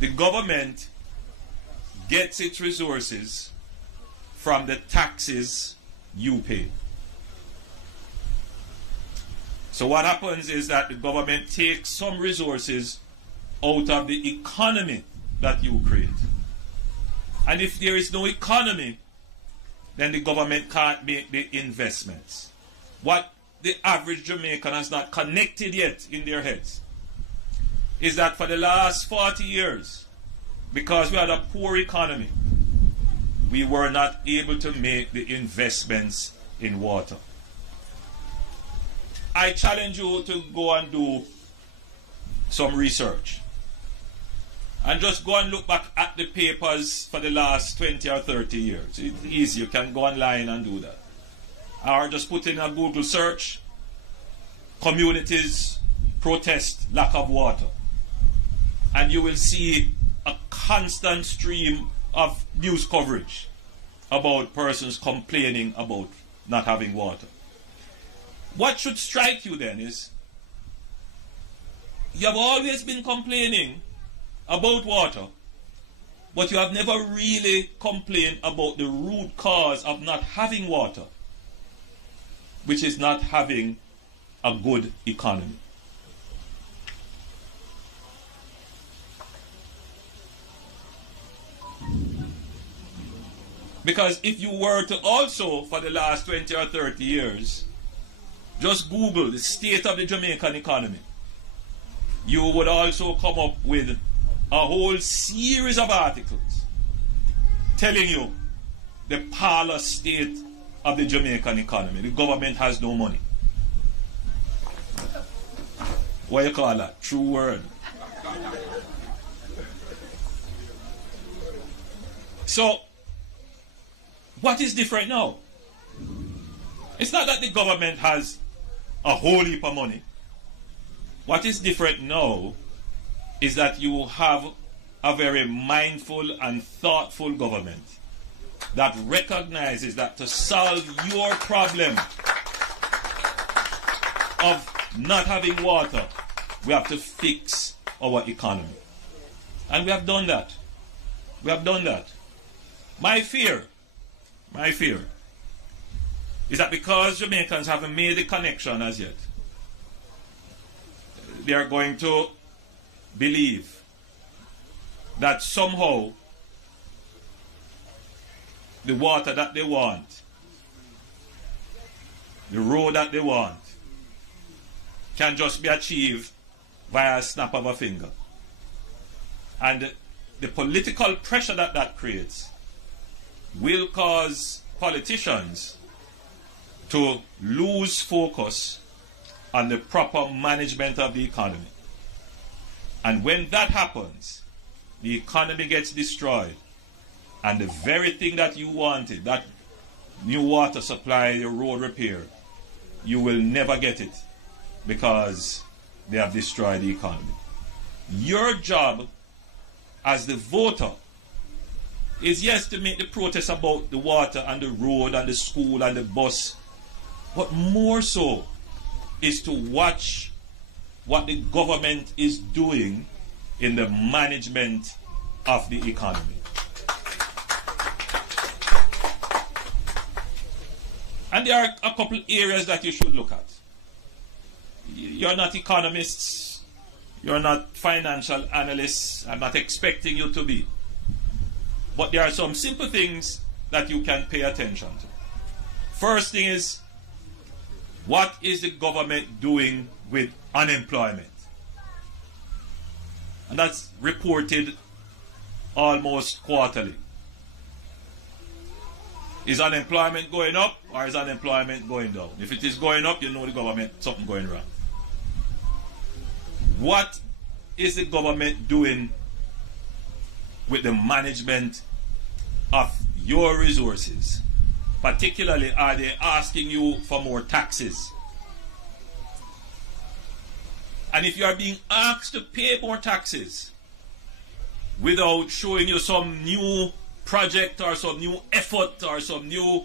The government gets its resources from the taxes you pay. So what happens is that the government takes some resources out of the economy that you create. And if there is no economy, then the government can't make the investments. What the average Jamaican has not connected yet in their heads is that for the last 40 years, because we had a poor economy, we were not able to make the investments in water. I challenge you to go and do some research. And just go and look back at the papers for the last 20 or 30 years. It's easy, you can go online and do that. Or just put in a Google search, communities protest lack of water. And you will see a constant stream of news coverage about persons complaining about not having water. What should strike you then is, you have always been complaining about water, but you have never really complained about the root cause of not having water, which is not having a good economy. Because if you were to also, for the last 20 or 30 years, just Google the state of the Jamaican economy, you would also come up with a whole series of articles telling you the parlor state of the Jamaican economy. The government has no money. What you call that? True word. So, what is different now? It's not that the government has a whole heap of money. What is different now is that you have a very mindful and thoughtful government that recognizes that to solve your problem of not having water, we have to fix our economy. And we have done that. We have done that. My fear is that because Jamaicans haven't made the connection as yet, they are going to believe that somehow the water that they want, the road that they want, can just be achieved via a snap of a finger. And the political pressure that that creates will cause politicians to lose focus on the proper management of the economy. And when that happens, the economy gets destroyed, and the very thing that you wanted, that new water supply, your road repair, you will never get it because they have destroyed the economy. Your job as the voter is, yes, to make the protest about the water and the road and the school and the bus, but more so is to watch what the government is doing in the management of the economy. And there are a couple areas that you should look at. You're not economists, you're not financial analysts, I'm not expecting you to be. But there are some simple things that you can pay attention to. First thing is, what is the government doing with unemployment? And that's reported almost quarterly. Is unemployment going up or is unemployment going down? If it is going up, you know the government, something going wrong. What is the government doing with the management of your resources? Particularly, are they asking you for more taxes? And if you are being asked to pay more taxes without showing you some new project or some new effort or some new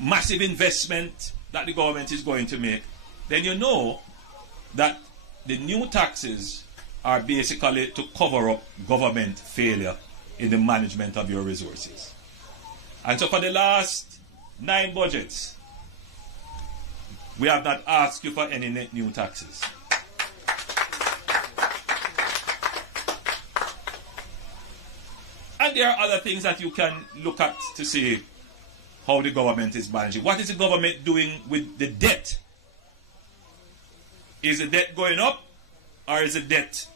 massive investment that the government is going to make, then you know that the new taxes are basically to cover up government failure in the management of your resources. And so for the last 9 budgets, we have not asked you for any net new taxes. And there are other things that you can look at to see how the government is managing. What is the government doing with the debt? Is the debt going up or is the debt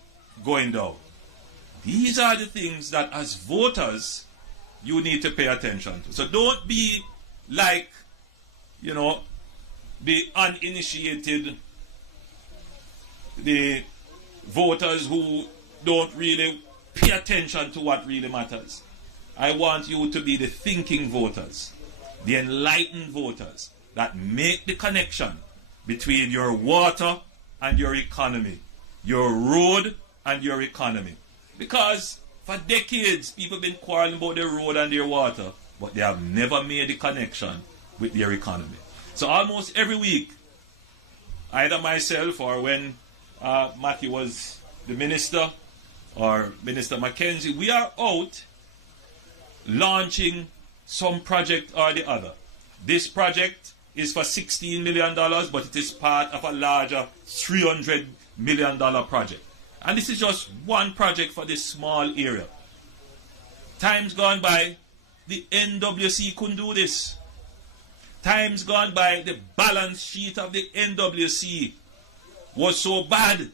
going down? These are the things that as voters you need to pay attention to. So don't be like, you know, the uninitiated, the voters who don't really pay attention to what really matters. I want you to be the thinking voters, the enlightened voters that make the connection between your water and your economy, your road and your economy. Because for decades people have been quarreling about their road and their water, but they have never made the connection with their economy. So almost every week, either myself or when Matthew was the minister or Minister Mackenzie, we are out launching some project or the other. This project is for $16 million, but it is part of a larger $300 million project. And this is just one project for this small area. Times gone by, the NWC couldn't do this. Times gone by, the balance sheet of the NWC was so bad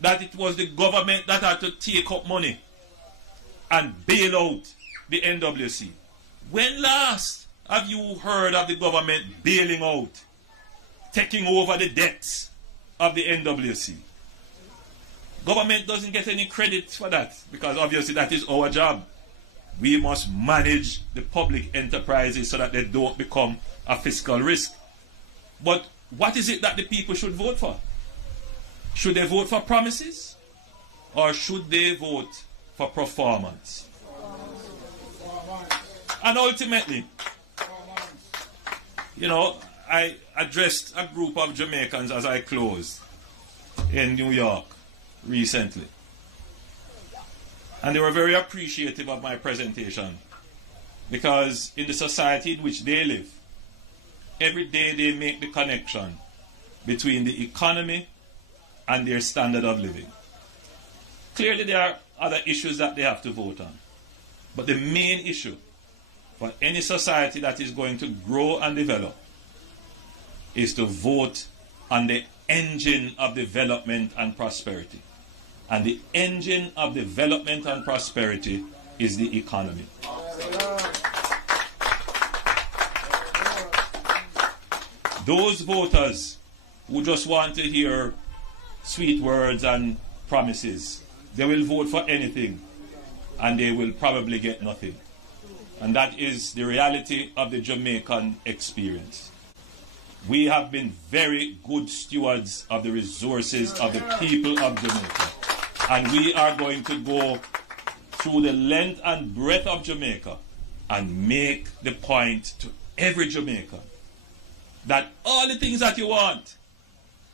that it was the government that had to take up money and bail out the NWC. When last have you heard of the government bailing out, taking over the debts of the NWC? Government doesn't get any credit for that, because obviously that is our job. We must manage the public enterprises so that they don't become a fiscal risk. But what is it that the people should vote for? Should they vote for promises? Or should they vote for performance? And ultimately, you know, I addressed a group of Jamaicans as I closed in New York recently. And they were very appreciative of my presentation, because in the society in which they live, every day they make the connection between the economy and their standard of living. Clearly there are other issues that they have to vote on. But the main issue for any society that is going to grow and develop is to vote on the engine of development and prosperity. And the engine of development and prosperity is the economy. Those voters who just want to hear sweet words and promises, they will vote for anything and they will probably get nothing. And that is the reality of the Jamaican experience. We have been very good stewards of the resources of the people of Jamaica. And we are going to go through the length and breadth of Jamaica and make the point to every Jamaican that all the things that you want,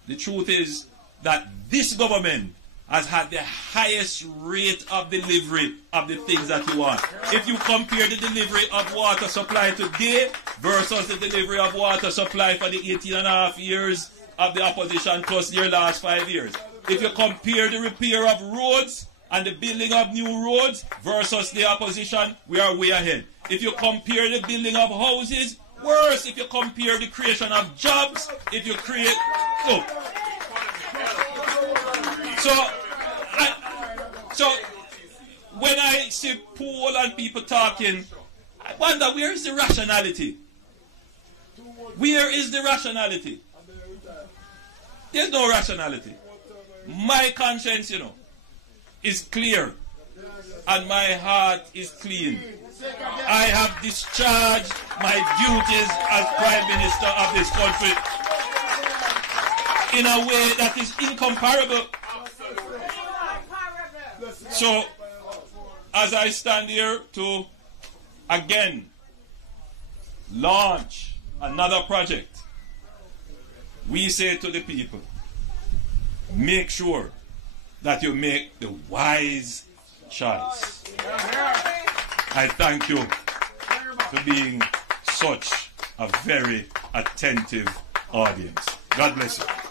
the truth is that this government has had the highest rate of delivery of the things that you want. If you compare the delivery of water supply today versus the delivery of water supply for the 18.5 years of the opposition plus their last 5 years. If you compare the repair of roads and the building of new roads versus the opposition, we are way ahead. If you compare the building of houses, worse. If you compare the creation of jobs, if you create... So when I see Paul and people talking, I wonder, where is the rationality? Where is the rationality? There's no rationality. My conscience, you know, is clear and my heart is clean. I have discharged my duties as Prime Minister of this country in a way that is incomparable. So, as I stand here to again launch another project, we say to the people, make sure that you make the wise choice. I thank you for being such a very attentive audience. God bless you.